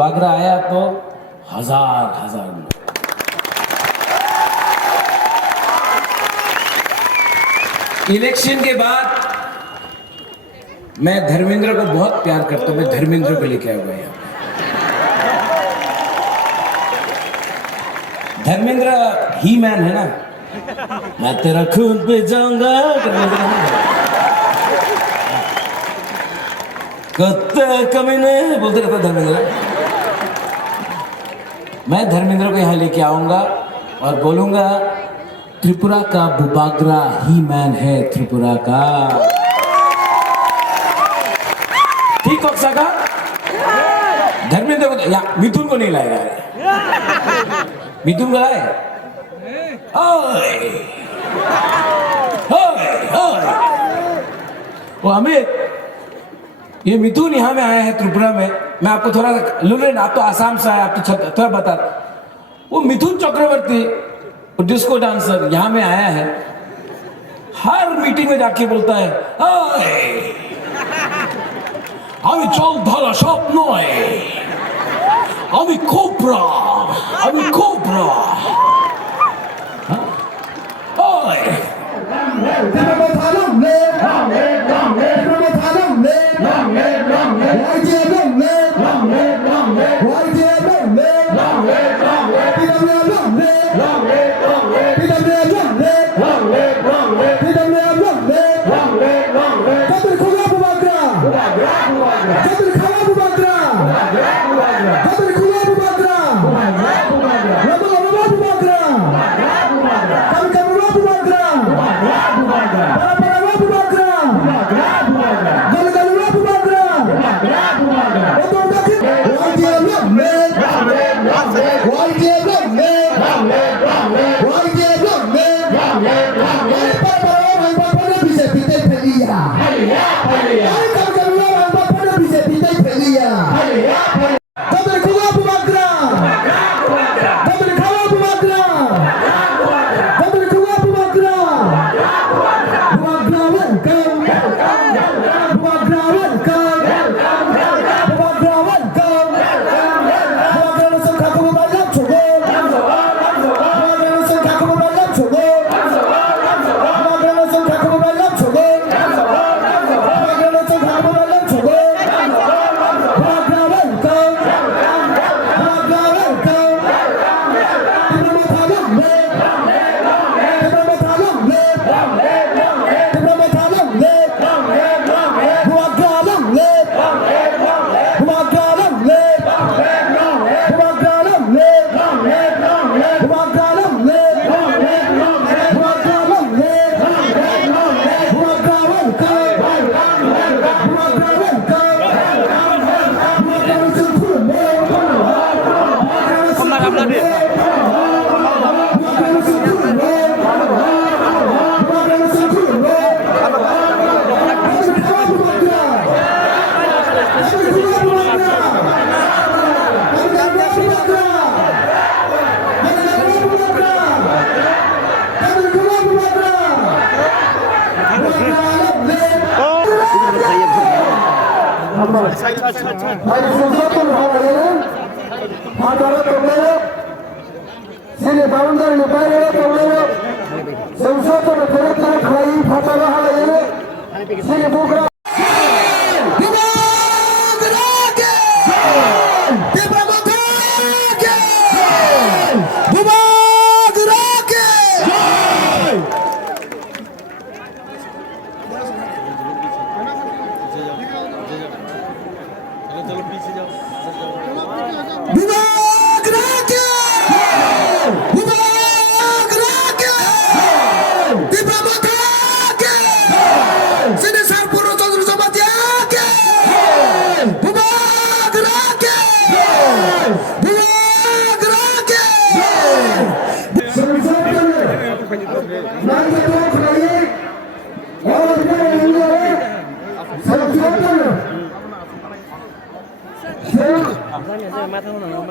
बुबागरा आया तो हजार लोग। इलेक्शन के बाद मैं धर्मेंद्र को बहुत प्यार करता हूं, मैं धर्मेंद्र को लेके आया हुआ यहाँ। धर्मेंद्र ही मैन है ना, मैं तेरा खून पे जाऊंगा कत्ते कमीने बोलते रहता धर्मेंद्र। मैं धर्मेंद्र को यहाँ लेके आऊंगा और बोलूंगा त्रिपुरा का बुबागरा ही मैन है त्रिपुरा का। ठीक हो सका? धर्मेंद्र को या मिथुन को नहीं लाएगा, मिथुन को लाए। वो अमित, ये मिथुन यहाँ में आया है त्रिपुरा में। मैं आपको थोड़ा लुलेन, आप तो आसाम से आए, आप तो थोड़ा बता। वो मिथुन चक्रवर्ती डिस्को डांसर यहाँ में आया है, हर मीटिंग में जाके बोलता है আমি চল ধরা স্বপ্ন আমি কোবরা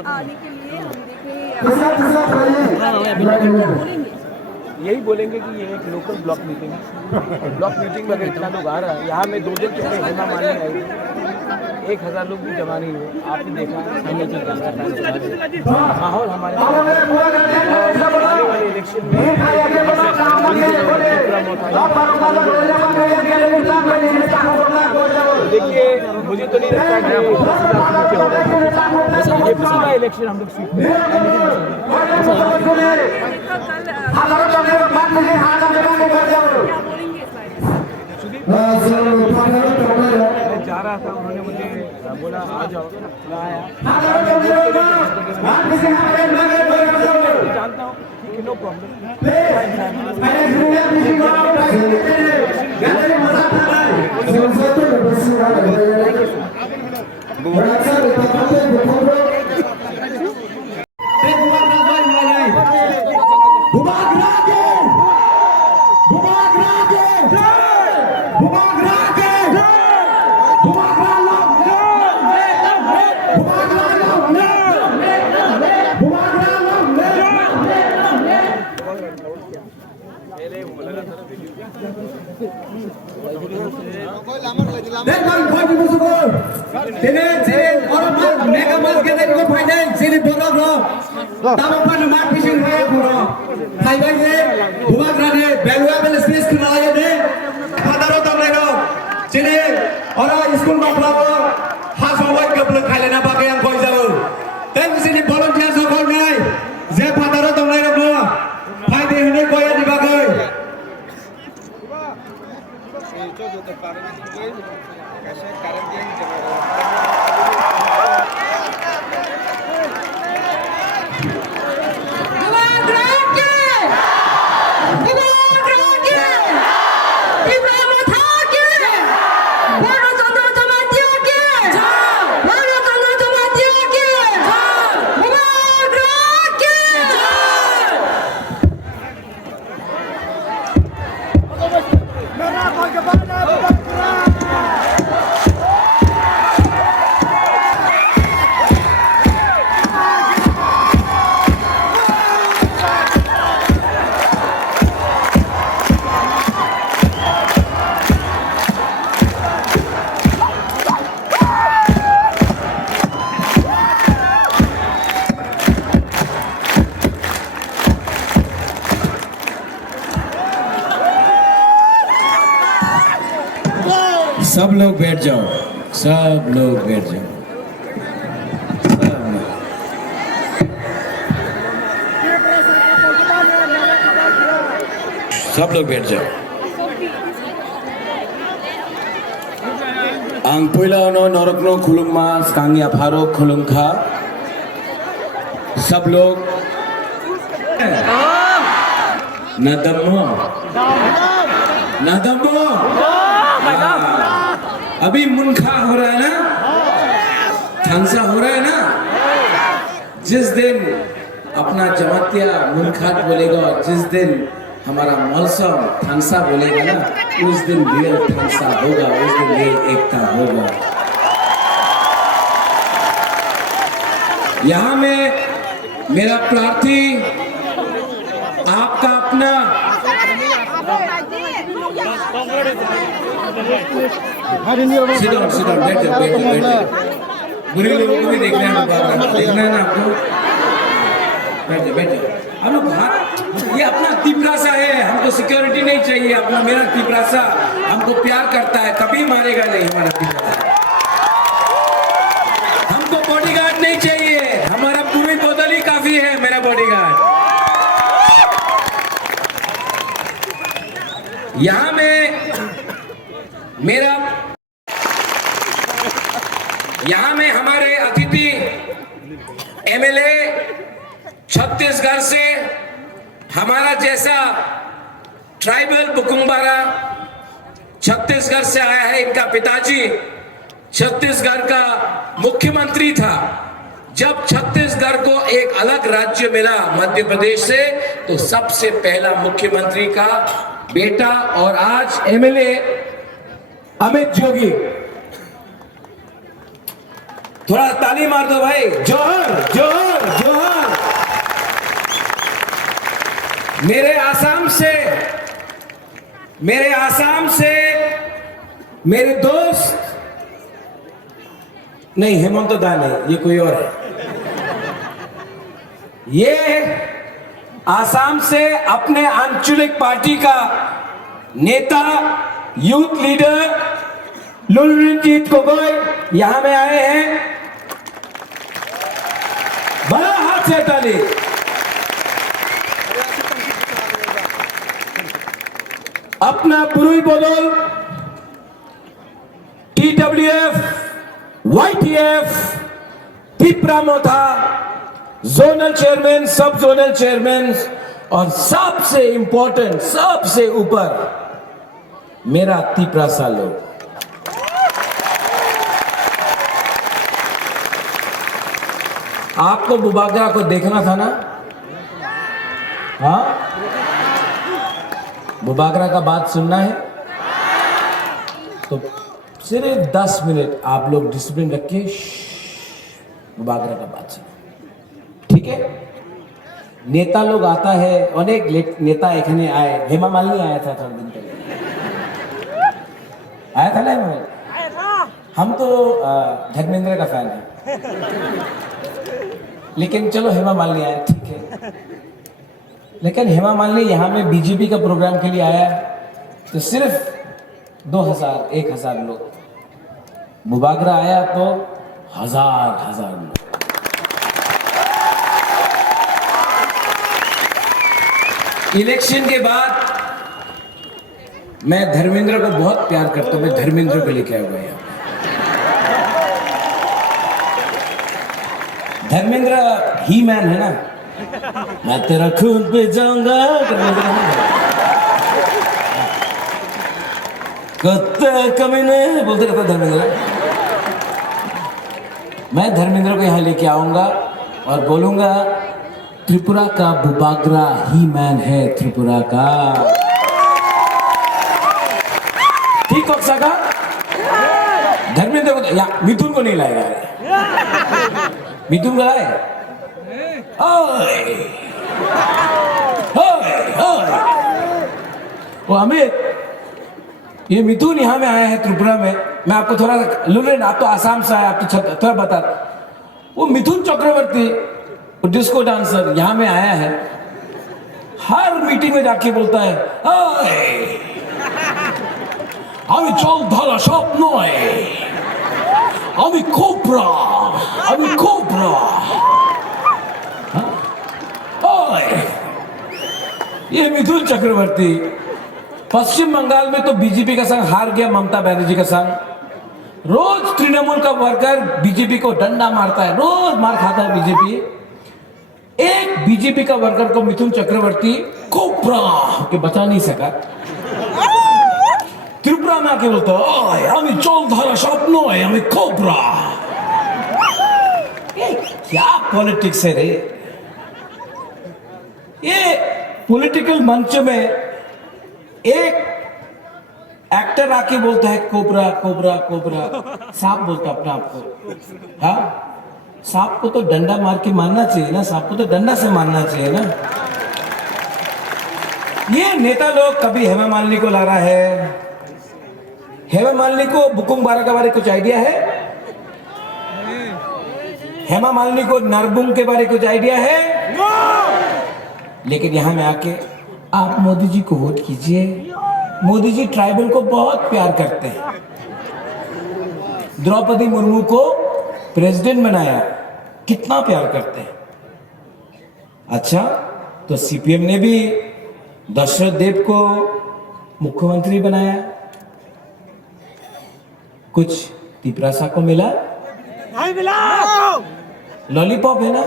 आने के लिए हम देखें यही बोलेंगे कि ये एक लोकल ब्लॉक मीटिंग है। ब्लॉक मीटिंग में अगर इतना लोग आ रहा है, यहाँ में 2 दिन पहले हेमा मालिनी आई 1000 लोग भी जमा नहीं हुए। आपने देखा माहौल हमारे आने वाले इलेक्शन में देखिए, मुझे तो नहीं लगता कि ये पिछला इलेक्शन हम लोग सीख मैं जा रहा था, उन्होंने मुझे बोला आ जाओ, मैं आया। जानता हूँ कि नो प्रॉब्लम। सब लोग बैठ जाओ, सब लोग बैठ जाओ। सब लोग बैठ जाओ। आं पहिलानो नरकनो खुलुममा स्कांगिया फारो खुलुमखा। सब लोग नदम्मो नदम्मो अभी मुनखा हो रहा है ना, थांसा हो रहा है ना। जिस दिन अपना जमातिया मुनखाट बोलेगा, जिस दिन हमारा मौसम थांसा बोलेगा ना, उस दिन रियल थांसा होगा, उस दिन रियल एकता होगा। यहाँ में मेरा प्रार्थी आपका अपना सिडॉन बैठ जाओ। बुरे लोगों को भी देखना है ना आपको। बैठ जाओ हम लोग। ये अपना तिपरासा है, हमको सिक्योरिटी नहीं चाहिए। अपना मेरा तिपरासा हमको प्यार करता है, कभी मारेगा नहीं हमारा तिपरासा। हमको बॉडीगार्ड नहीं चाहिए, हमारा पूरी बोतल ही काफी है मेरा बॉडीगार्ड। यहाँ में हमारे अतिथि एमएलए छत्तीसगढ़ से, हमारा जैसा ट्राइबल बुकुम्बारा छत्तीसगढ़ से आया है। इनका पिताजी छत्तीसगढ़ का मुख्यमंत्री था। जब छत्तीसगढ़ को एक अलग राज्य मिला मध्य प्रदेश से, तो सबसे पहला मुख्यमंत्री का बेटा और आज एमएलए अमित जोगी। थोड़ा ताली मार दो भाई। जोहर जोहर जोहर। मेरे आसाम से मेरे दोस्त नहीं, हेमंत दा नहीं, ये कोई और है। ये आसाम से अपने आंचलिक पार्टी का नेता, यूथ लीडर लुलरिनजीत गोगोई यहां में आए हैं। बड़ा हाथ से ताली। अपना पुरुई बदल TWF, YTF, त्रिपुरा मोथा, जोनल चेयरमैन, सब जोनल चेयरमैन और सबसे इंपॉर्टेंट, सबसे ऊपर मेरा त्रिपुरा सालो। आपको बुबागरा को देखना था ना? हाँ, बुबागरा का बात सुनना है तो सिर्फ 10 मिनट आप लोग डिसिप्लिन रख के बुबागरा का बात सुनो, ठीक है? नेता लोग आता है, अनेक नेता एखने आए। हेमा मालिनी आया था थोड़ा दिन पहले, आया था ना हेमा मालिनी? हम तो धर्मेंद्र का फैन है, लेकिन चलो हेमा मालिनी आया, ठीक है। लेकिन हेमा मालिनी यहाँ में बीजेपी का प्रोग्राम के लिए आया तो सिर्फ 2000-1000 लोग, बुबागरा आया तो हजार लोग। इलेक्शन के बाद मैं धर्मेंद्र को बहुत प्यार करता हूं, मैं धर्मेंद्र को लेके आया यहाँ। धर्मेंद्र ही मैन है ना, मैं तेरा खून पे जाऊंगा, कुत्ते कमीने बोलते रहता धर्मेंद्र। मैं धर्मेंद्र को यहाँ लेके आऊंगा और बोलूंगा त्रिपुरा का बुबागरा ही मैन है, त्रिपुरा का। ठीक हो सका? धर्मेंद्र को या मिथुन को नहीं लाएगा, मिथुन को लाए। वो अमित, ये मिथुन यहाँ में आया है त्रिपुरा में। मैं आपको थोड़ा लुलेन, आप तो आसाम से आए, आप तो थोड़ा बता। वो मिथुन चक्रवर्ती, वो डिस्को डांसर यहाँ में आया है, हर मीटिंग में जाके बोलता है আমি জল ধরা স্বপ্ন আমি কোবরা, আমি কোবरा। ये मिथुन चक्रवर्ती पश्चिम बंगाल में तो बीजेपी का संग हार गया, ममता बनर्जी का संग। रोज तृणमूल का वर्कर बीजेपी को डंडा मारता है, रोज मार खाता है बीजेपी। एक बीजेपी का वर्कर को मिथुन चक्रवर्ती कोबरा के बचा नहीं सका। त्रिपुरा में आके बोलता है हमें जल धरा स्वप्न है, हमें कोबरा। क्या पॉलिटिक्स है रे? ये पॉलिटिकल मंच में एक एक्टर आके बोलता है कोबरा कोबरा कोबरा, सांप बोलता अपने आप को। हाँ, सांप को तो डंडा मार के मारना चाहिए ना, सांप को तो डंडा से मारना चाहिए ना। ये नेता लोग कभी हेमा मालिनी को ला रहा है। हेमा मालिनी को बुकुंग बारा के बारे कुछ आइडिया है? हेमा मालिनी को नरबुंग के बारे कुछ आइडिया है? लेकिन यहां में आके आप मोदी जी को वोट कीजिए। मोदी जी ट्राइबल को बहुत प्यार करते हैं। द्रौपदी मुर्मू को प्रेसिडेंट बनाया, कितना प्यार करते हैं। अच्छा, तो सीपीएम ने भी दशरथ देव को मुख्यमंत्री बनाया, कुछ त्रिपुरा को मिला? नहीं मिला। लॉलीपॉप है ना?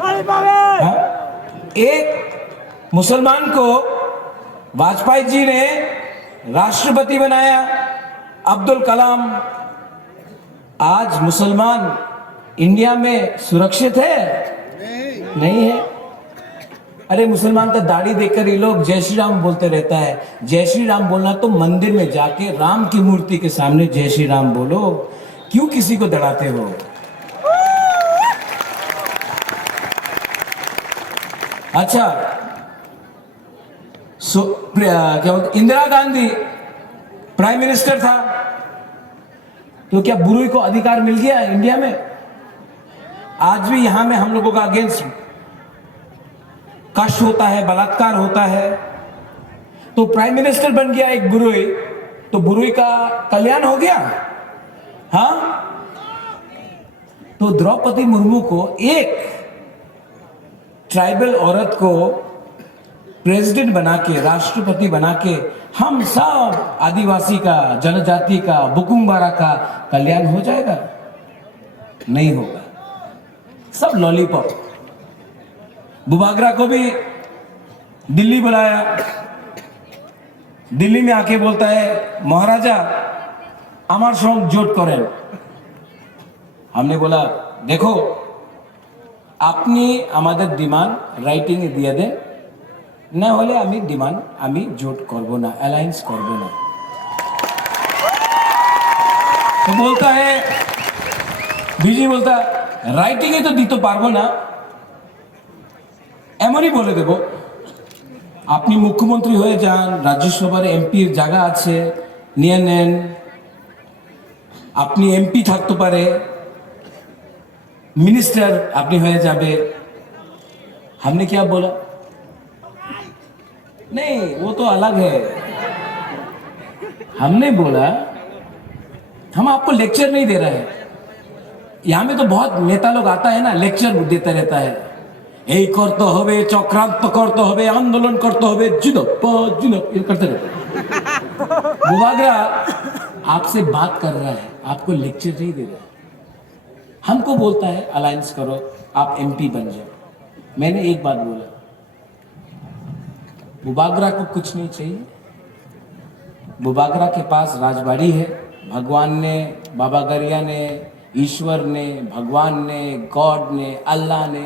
लॉलीपॉप है। हाँ? एक मुसलमान को वाजपेयी जी ने राष्ट्रपति बनाया, अब्दुल कलाम। आज मुसलमान इंडिया में सुरक्षित है? नहीं है। अरे मुसलमान का दाढ़ी देखकर ये लोग जय श्री राम बोलते रहता है। जय श्री राम बोलना तो मंदिर में जाके राम की मूर्ति के सामने जय श्री राम बोलो, क्यों किसी को डराते हो? अच्छा, क्या बोलते, इंदिरा गांधी प्राइम मिनिस्टर था, तो क्या बुरुई को अधिकार मिल गया इंडिया में? आज भी यहां में हम लोगों का अगेंस्ट कष्ट होता है, बलात्कार होता है, तो प्राइम मिनिस्टर बन गया एक बुरुई, तो बुरुई का कल्याण हो गया। हाँ, तो द्रौपदी मुर्मू को, एक ट्राइबल औरत को प्रेसिडेंट बना के, राष्ट्रपति बना के हम सब आदिवासी का, जनजाति का, बुकुंबारा का कल्याण हो जाएगा? नहीं होगा, सब लॉलीपॉप। बुबागरा को भी दिल्ली बुलाया, दिल्ली में आके बोलता है महाराजा আমার সঙ্গে জোট করেন। हमने बोला देखो আপনি আমাদের ডিমান্ড রাইটিং এ দিয়ে দেন, না হলে আমি ডিমান্ড আমি জোট করব না, অ্যালায়েন্স করব না। तो बोलता है বিজি बोलता রাইটিং এ তো দিতে পারবো না, এমনই বলে দেব আপনি মুখ্যমন্ত্রী হয়ে যান, রাজ্যসভার এমপির জায়গা আছে নিয়ে নেন, আপনি এমপি থাকতে পারে, मिनिस्टर अपनी हो जाबे। हमने क्या बोला? नहीं, वो तो अलग है। हमने बोला हम आपको लेक्चर नहीं दे रहे हैं। यहां में तो बहुत नेता लोग आता है ना, लेक्चर देता रहता है, यही करते होवे, चक्रांत करते होवे, आंदोलन करते होवे, ये करते रहते। बुबागरा आपसे बात कर रहा है, आपको लेक्चर नहीं दे रहा है। हमको बोलता है अलायंस करो, आप एमपी बन जाओ। मैंने एक बात बोला, बुबागरा को कुछ नहीं चाहिए। बुबागरा के पास राजबाड़ी है, भगवान ने, बाबा गरिया ने, ईश्वर ने, भगवान ने, गॉड ने, अल्लाह ने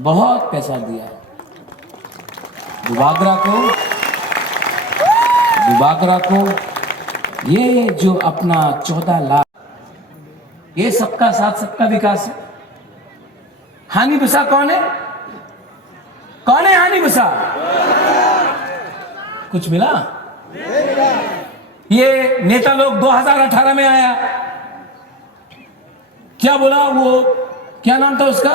बहुत पैसा दिया है बुबागरा को। ये जो अपना 14 लाख, ये सबका साथ सबका विकास है। हानि बुसा कौन है? कौन है हानि बुसा? कुछ मिला? ये नेता लोग 2018 में आया, क्या बोला? वो क्या नाम था उसका?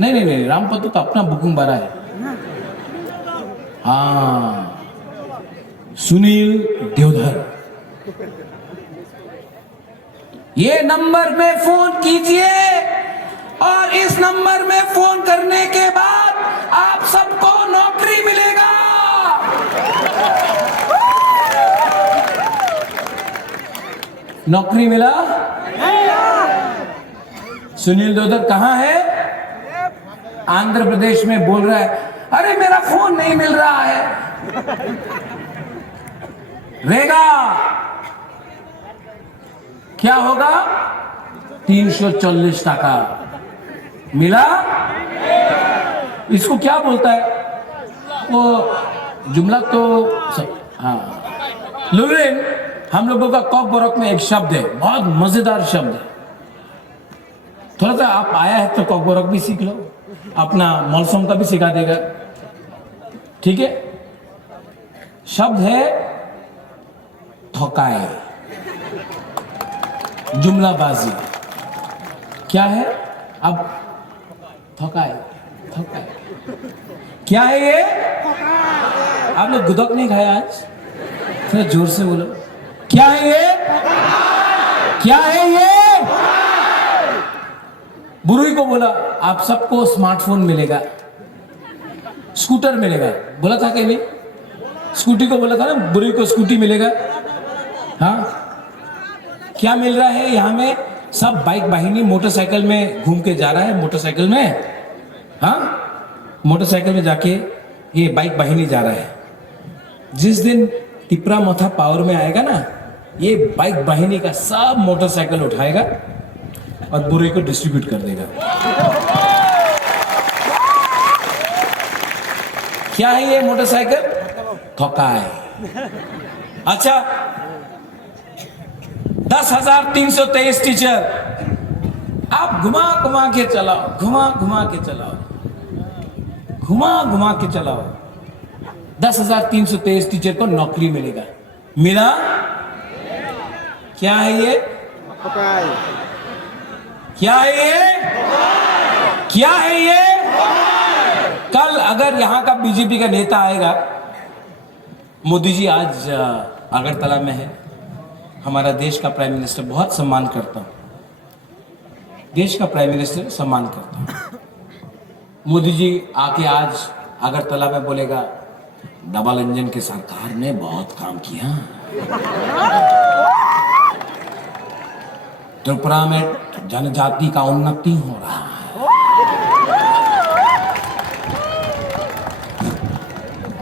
नहीं, रामपतो तो अपना बुकुंबारा है। हाँ, सुनील देवधर। ये नंबर में फोन कीजिए और इस नंबर में फोन करने के बाद आप सबको नौकरी मिलेगा। नौकरी मिला? सुनील देवधर कहां है? आंध्र प्रदेश में बोल रहा है, अरे मेरा फोन नहीं मिल रहा है। रहेगा क्या होगा? 340 टाका मिला। इसको क्या बोलता है वो जुमला? तो हाँ, लुलेन हम लोगों का कॉक बोरक में एक शब्द है, बहुत मजेदार शब्द है। थोड़ा सा आप आया है तो कॉक बोरक भी सीख लो, अपना मौसम का भी सिखा देगा, ठीक है? शब्द है थकाए, जुमलाबाजी। क्या है? अब थकाए क्या है ये? आप लोग गुदक नहीं खाया आज? थोड़ा जोर से बोलो, क्या है ये? क्या है ये? बुरुई को बोला आप सबको स्मार्टफोन मिलेगा, स्कूटर मिलेगा, बोला था कि नहीं? स्कूटी को बोला था ना, बुरुई को स्कूटी मिलेगा। हाँ, क्या मिल रहा है यहाँ में? सब बाइक वाहिनी मोटरसाइकिल में घूम के जा रहा है, मोटरसाइकिल में। हाँ, मोटरसाइकिल में जाके ये बाइक वाहिनी जा रहा है। जिस दिन तिपरा मोथा पावर में आएगा ना, ये बाइक वाहिनी का सब मोटरसाइकिल उठाएगा और बुरुई को डिस्ट्रीब्यूट कर देगा। क्या है ये मोटरसाइकिल? थोका है। अच्छा, 10,323 टीचर आप घुमा घुमा के चलाओ, घुमा घुमा के चलाओ, घुमा घुमा के चलाओ। 10,323 टीचर को नौकरी मिलेगा। मिला? क्या है ये? क्या है ये? क्या है ये? कल अगर यहां का बीजेपी का नेता आएगा, मोदी जी आज अगरतला में है, हमारा देश का प्राइम मिनिस्टर, बहुत सम्मान करता हूं, देश का प्राइम मिनिस्टर सम्मान करता हूं। मोदी जी आके आज अगरतला में बोलेगा, डबल इंजन की सरकार ने बहुत काम किया, त्रिपुरा में जनजाति का उन्नति हो रहा है,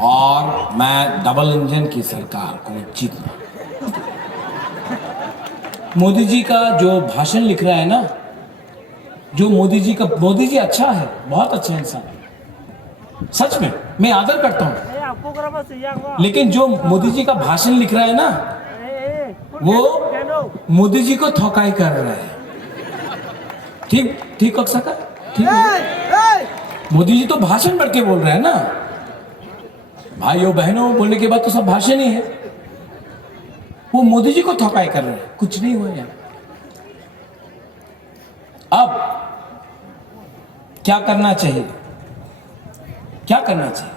और मैं डबल इंजन की सरकार को जीतना। मोदी जी का जो भाषण लिख रहा है ना, जो मोदी जी अच्छा है, बहुत अच्छा इंसान, सच में मैं आदर करता हूं, लेकिन जो मोदी जी का भाषण लिख रहा है ना, वो मोदी जी को थोकाई कर रहा है। ठीक हो सका? ठीक है? मोदी जी तो भाषण बढ़ के बोल रहे हैं ना, भाइयों बहनों बोलने के बाद तो सब भाषण ही है, वो मोदी जी को थोकाई कर रहे हैं, कुछ नहीं हुआ यार। अब क्या करना चाहिए? क्या करना चाहिए?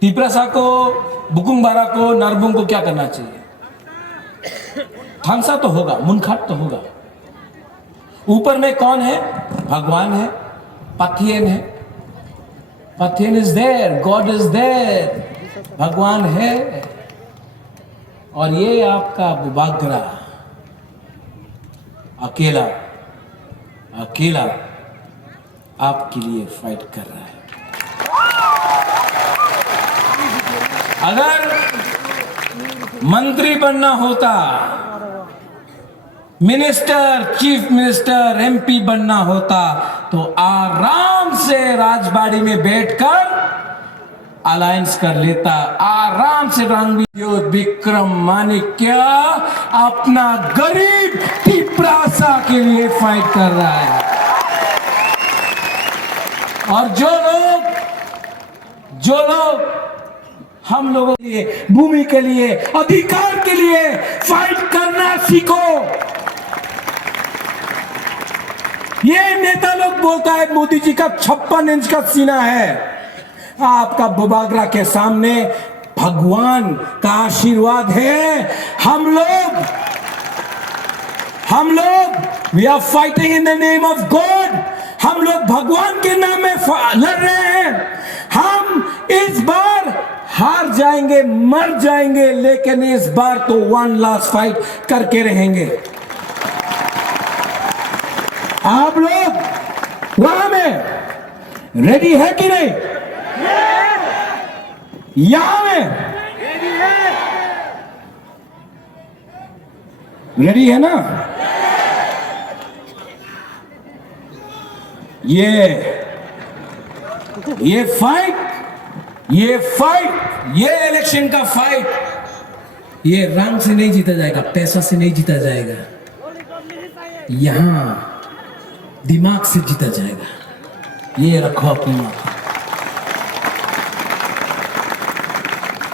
तिपरासा को, बुकुंग बारा को, नरबुंग को क्या करना चाहिए? थांसा तो होगा, मुनखाट तो होगा। ऊपर में कौन है? भगवान है, पथियन है, Pathian is there, god is there, भगवान है। और ये आपका बुबागरा अकेला आपके लिए फाइट कर रहा है। अगर मंत्री बनना होता, मिनिस्टर, चीफ मिनिस्टर, एमपी बनना होता, तो आराम से राजबाड़ी में बैठकर अलायंस कर लेता, आराम से रणबीर विक्रम माणिक्य अपना गरीब तिपरासा के लिए फाइट कर रहा है। और जो लोग हम लोगों के लिए, भूमि के लिए, अधिकार के लिए फाइट करना सीखो। ये नेता लोग बोलता है मोदी जी का 56 इंच का सीना है, आपका बुबागरा के सामने भगवान का आशीर्वाद है। हम लोग we are fighting in the name of God. हम लोग भगवान के नाम में लड़ रहे हैं। हम इस बार हार जाएंगे, मर जाएंगे, लेकिन इस बार तो वन लास्ट फाइट करके रहेंगे। आप लोग वहां में रेडी है कि नहीं? यहां में रेडी है ना? ये फाइट, ये इलेक्शन का फाइट, ये रंग से नहीं जीता जाएगा, पैसा से नहीं जीता जाएगा, यहां दिमाग से जीता जाएगा। ये रखो अपनी मां।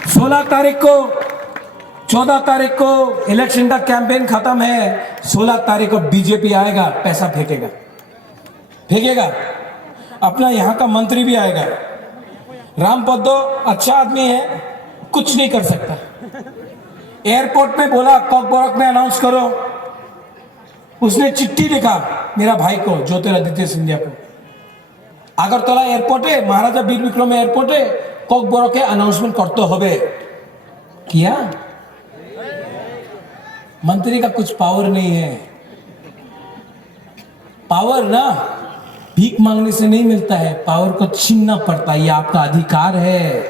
16 तारीख को, 14 तारीख को इलेक्शन का कैंपेन खत्म है। 16 तारीख को बीजेपी आएगा, पैसा फेंकेगा। अपना यहां का मंत्री भी आएगा। रामपदो अच्छा आदमी है, कुछ नहीं कर सकता। एयरपोर्ट में बोला कॉकबोरक में अनाउंस करो, उसने चिट्ठी लिखा मेरा भाई को, ज्योतिरादित्य सिंधिया को। अगरतला एयरपोर्ट है, महाराजा वीर विक्रम एयरपोर्ट है, कॉकबोरक के अनाउंसमेंट करते होवे किया। मंत्री का कुछ पावर नहीं है। पावर ना भीख मांगने से नहीं मिलता है, पावर को छीनना पड़ता है, ये आपका अधिकार है।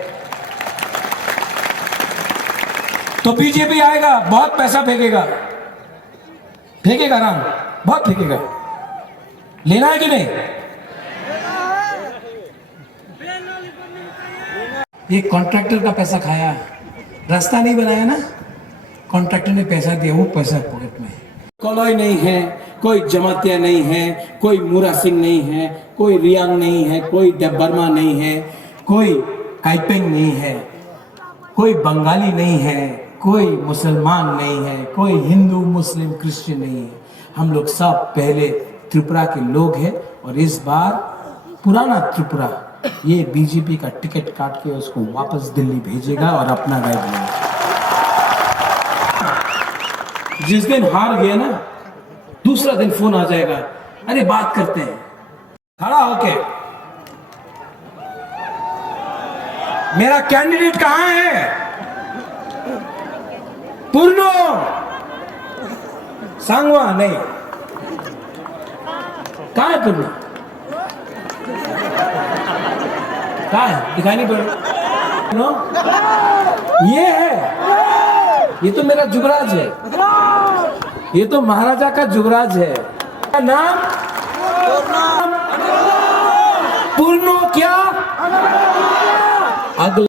तो बीजेपी आएगा, बहुत पैसा फेंकेगा राम, बहुत फेंकेगा। लेना है कि नहीं? ये कॉन्ट्रैक्टर का पैसा खाया, रास्ता नहीं बनाया ना, कॉन्ट्रैक्टर ने पैसा दिया, वो पैसा पॉकेट में। कॉलोई नहीं है, कोई जमातिया नहीं है, कोई मूरा सिंह नहीं है, कोई रियांग नहीं है, कोई वर्मा नहीं है, कोई काइपेंग नहीं है, कोई बंगाली नहीं है, कोई मुसलमान नहीं है, कोई हिंदू मुस्लिम क्रिश्चियन नहीं है। हम लोग सब पहले त्रिपुरा के लोग हैं और इस बार पुराना त्रिपुरा ये बीजेपी का टिकट काट के उसको वापस दिल्ली भेजेगा और अपना गाइड लेगा। जिस दिन हार गया ना, दूसरा दिन फोन आ जाएगा, अरे बात करते हैं। खड़ा होके मेरा कैंडिडेट कहां है? पूर्णो सांगवा नहीं, कहां है पूर्णो? कहां है? दिखाई नहीं पड़ नो? ये है, ये तो मेरा जुगराज है, ये तो महाराजा का जुगराज है। नाम पूर्णो क्या? अगला